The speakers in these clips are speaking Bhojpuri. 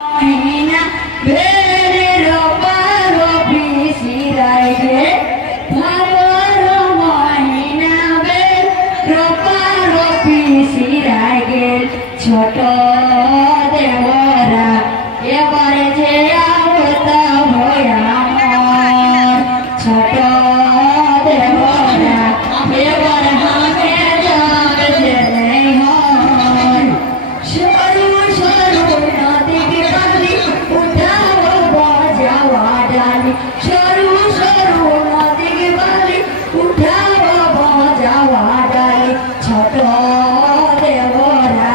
Mahina berero paro pisirai ge bhavaro mahina berero paro pisirai ge choto devara ebare je avta hoya amar choto devara ebare hame jabe je nei hoy sharu sharu nadi ki bali uthao bajawa dali sharu sharu nadi ki bali uthao bajawa dali choto devara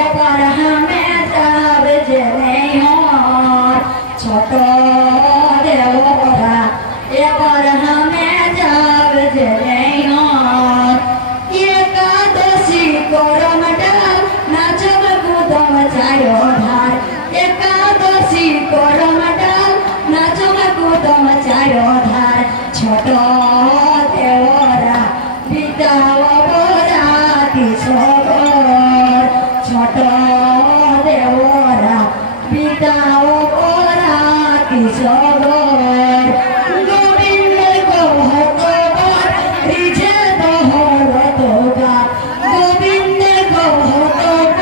ebar hame jabe je nei hoy choto devara ebar hame jabe je nei hoy Ekadashi करम डाल नाचब कूदम चारो धार एकादशी करम डाल नाचब कूदम चारो धार छोटो देवरा बिताव राति सगर छोटो देवरा बिताव राति सगर गोविंद कहत रिझे दहर तोगार गोविंद कहत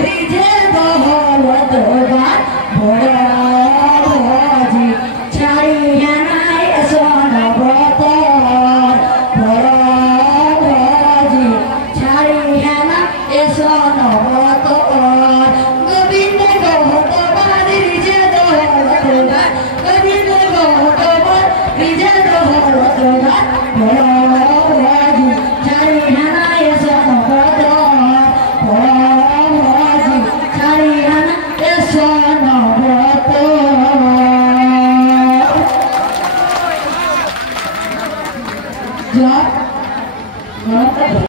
रिझे दहर तोगार बड़ भजी छाड़ी हेनाय सन ब्रतर बड़ भजी छाड़ी हेना सन ब्रतर गोविंद कहत रिझे दहर तोगार गोविंद कहत रिझे दहर तोगार बड़ भजी छाड़ी हेनाय सन ब्रतर बड़ भजी छाड़ी हेना सन ब्रतर